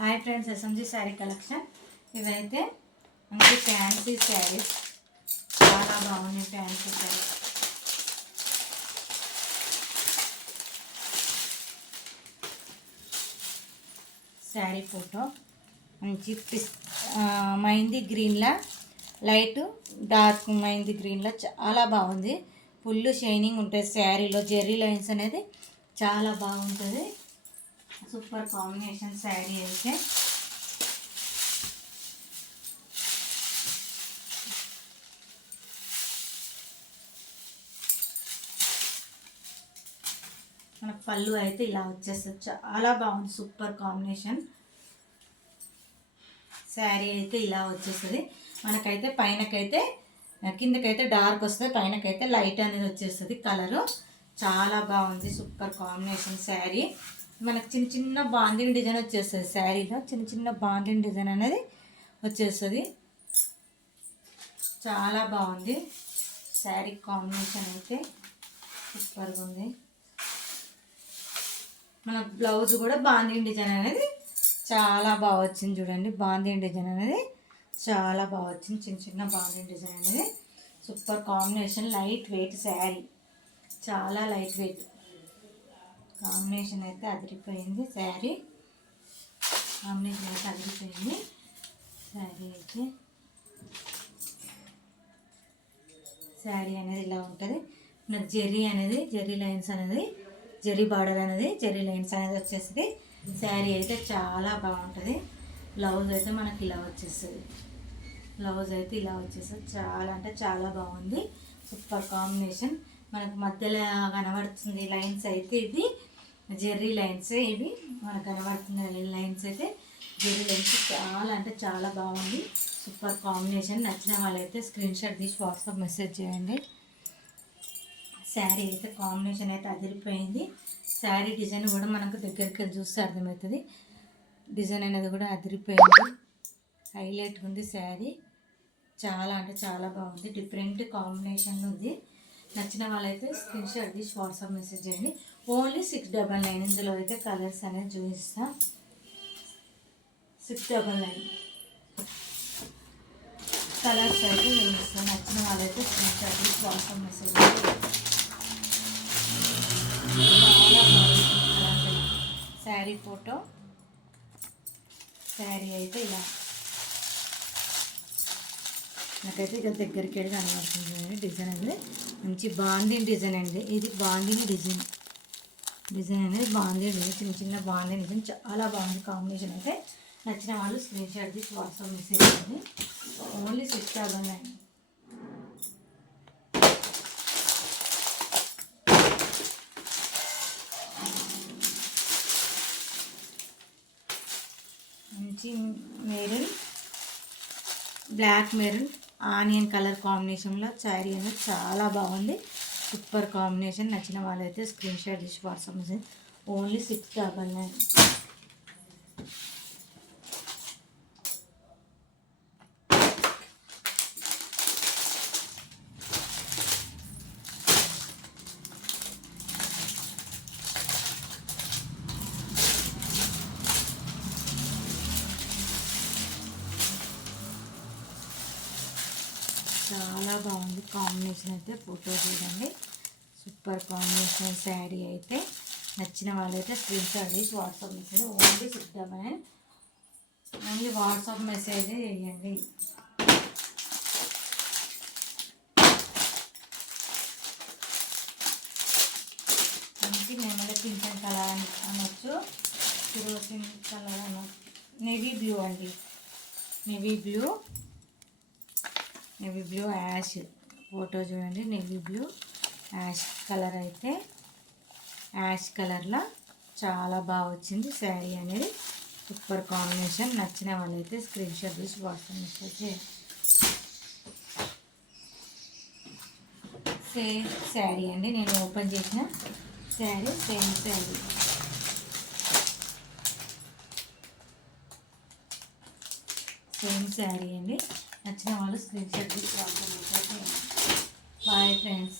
Hi friends, SMG sari collection. ఇవైతే మనకి fancy saris, చాలా బాగున్నాయి ఫ్యాన్సీ శారీస్. శారీ ఫోటో మంచి మైందీ గ్రీన్లా, లైట్ డార్క్ మైందీ గ్రీన్లో చాలా బాగుంది. ఫుల్ షైనింగ్ ఉంటుంది శారీలో. జెర్రీ లైన్స్ అనేది చాలా బాగుంటుంది. సూపర్ కాంబినేషన్ శారీ అయితే. మన పళ్ళు అయితే ఇలా వచ్చేస్తుంది, చాలా బాగుంది. సూపర్ కాంబినేషన్ శారీ అయితే ఇలా వచ్చేస్తుంది. మనకైతే పైనకైతే కిందకైతే డార్క్ వస్తుంది, పైనకైతే లైట్ అనేది వచ్చేస్తుంది కలరు. చాలా బాగుంది, సూపర్ కాంబినేషన్ శారీ. మనకు చిన్న చిన్న బాందిని డిజైన్ వచ్చేస్తుంది శారీలో. చిన్న చిన్న బాందిని డిజైన్ అనేది వచ్చేస్తుంది. చాలా బాగుంది శారీ కాంబినేషన్ అయితే, సూపర్గా ఉంది. మన బ్లౌజ్ కూడా బాందిని డిజైన్ అనేది చాలా బాగా వచ్చింది. చూడండి, బాందిని డిజైన్ అనేది చాలా బాగా వచ్చింది. చిన్న చిన్న బాందిని డిజైన్ అనేది super combination. Light weight sari, చాలా లైట్ వెయిట్ కాంబినేషన్ అయితే అదిరిపోయింది. శారీ కాంబినేషన్ అయితే అదిరిపోయింది. శారీ అయితే శారీ అనేది ఇలా ఉంటుంది. మనకు జెర్రీ లైన్స్ అనేది, జెర్రీ బార్డర్ అనేది, జెర్రీ లైన్స్ అనేది వచ్చేస్తుంది. శారీ అయితే చాలా బాగుంటుంది. బ్లౌజ్ అయితే మనకి ఇలా వచ్చేస్తుంది. చాలా అంటే చాలా బాగుంది. Super combination. మనకు మధ్యలో కనబడుతుంది లైన్స్ అయితే ఇది జెర్రీ లైన్స్. ఇవి మనకు కనబడుతుంది లైన్స్ అయితే జెర్రీ లైన్స్. చాలా అంటే చాలా బాగుంది. Super combination. నచ్చిన వాళ్ళైతే స్క్రీన్ షాట్ తీసి వాట్సాప్ మెసేజ్ చేయండి. శారీ అయితే కాంబినేషన్ అయితే అదిరిపోయింది. శారీ డిజైన్ కూడా మనకు దగ్గరికి వెళ్ళి చూస్తే అర్థమవుతుంది. డిజైన్ అనేది కూడా అదిరిపోయింది, హైలైట్గా ఉంది శారీ. చాలా అంటే చాలా బాగుంది. డిఫరెంట్ కాంబినేషన్ ఉంది. నచ్చిన వాళ్ళైతే స్క్రీన్ షాట్ తీసి వాట్సాప్ మెసేజ్ చేయండి. ఓన్లీ 699. ఇందులో అయితే కలర్స్ అనేది చూపిస్తా. 699 కలర్స్ అయితే చూపిస్తాను. నచ్చిన వాళ్ళైతే స్క్రీన్ షాట్ తీసి వాట్సాప్ మెసేజ్ చేయండి. చాలా బాగుంది శారీ ఫోటో. శారీ అయితే ఇలా నాకైతే ఇక దగ్గరికి వెళ్ళి కనబడుతుంది. డిజైన్ అనేది మంచి బాందిని డిజైన్ అండి. ఇది బాందిని డిజైన్ అనేది బాందిని డిజైన్, చిన్న చిన్న బాందిని డిజైన్ చాలా బాగుంది కాంబినేషన్ అయితే. నచ్చిన వాళ్ళు స్క్రీన్ షాట్ తీసి వాట్సాప్ మెసేజ్ చేయండి. ఓన్లీ 699. మంచి maroon, black maroon, onion colour కాంబినేషన్లో శారీ అనేది చాలా బాగుంది. Super combination. నచ్చిన వాళ్ళైతే స్క్రీన్ షాట్ తీసి వాట్సాప్ మెసేజ్. ఓన్లీ 699. చాలా బాగుంది కాంబినేషన్ అయితే. ఫోటో చూడండి, సూపర్ కాంబినేషన్ శారీ అయితే. నచ్చిన వాళ్ళైతే స్క్రీన్ షాట్ తీసి WhatsApp message. Only 699. Only WhatsApp message చేయండి. మంచి నెమలి పింఛన్ కలర్ అనొచ్చు, కిరోసిన్ కలర్ అనొచ్చు. నేవీ బ్లూ అండి, నేవీ బ్లూ యాష్. ఫోటో చూడండి, నేవీ బ్లూ యాష్ కలర్ అయితే. యాష్ కలర్లో చాలా బాగా వచ్చింది శారీ అనేది. Super combination. నచ్చిన వాళ్ళైతే స్క్రీన్ షాట్ తీసి వాట్సాప్ మెసేజ్ చేయండి. సేమ్ శారీ అండి, నేను ఓపెన్ చేసిన శారీ సేమ్ శారీ. సేమ్ శారీ అండి. నచ్చిన వాళ్ళు స్క్రీన్ షాట్ తీసి వాట్సాప్ మెసేజ్ చేయండి. Bye friends.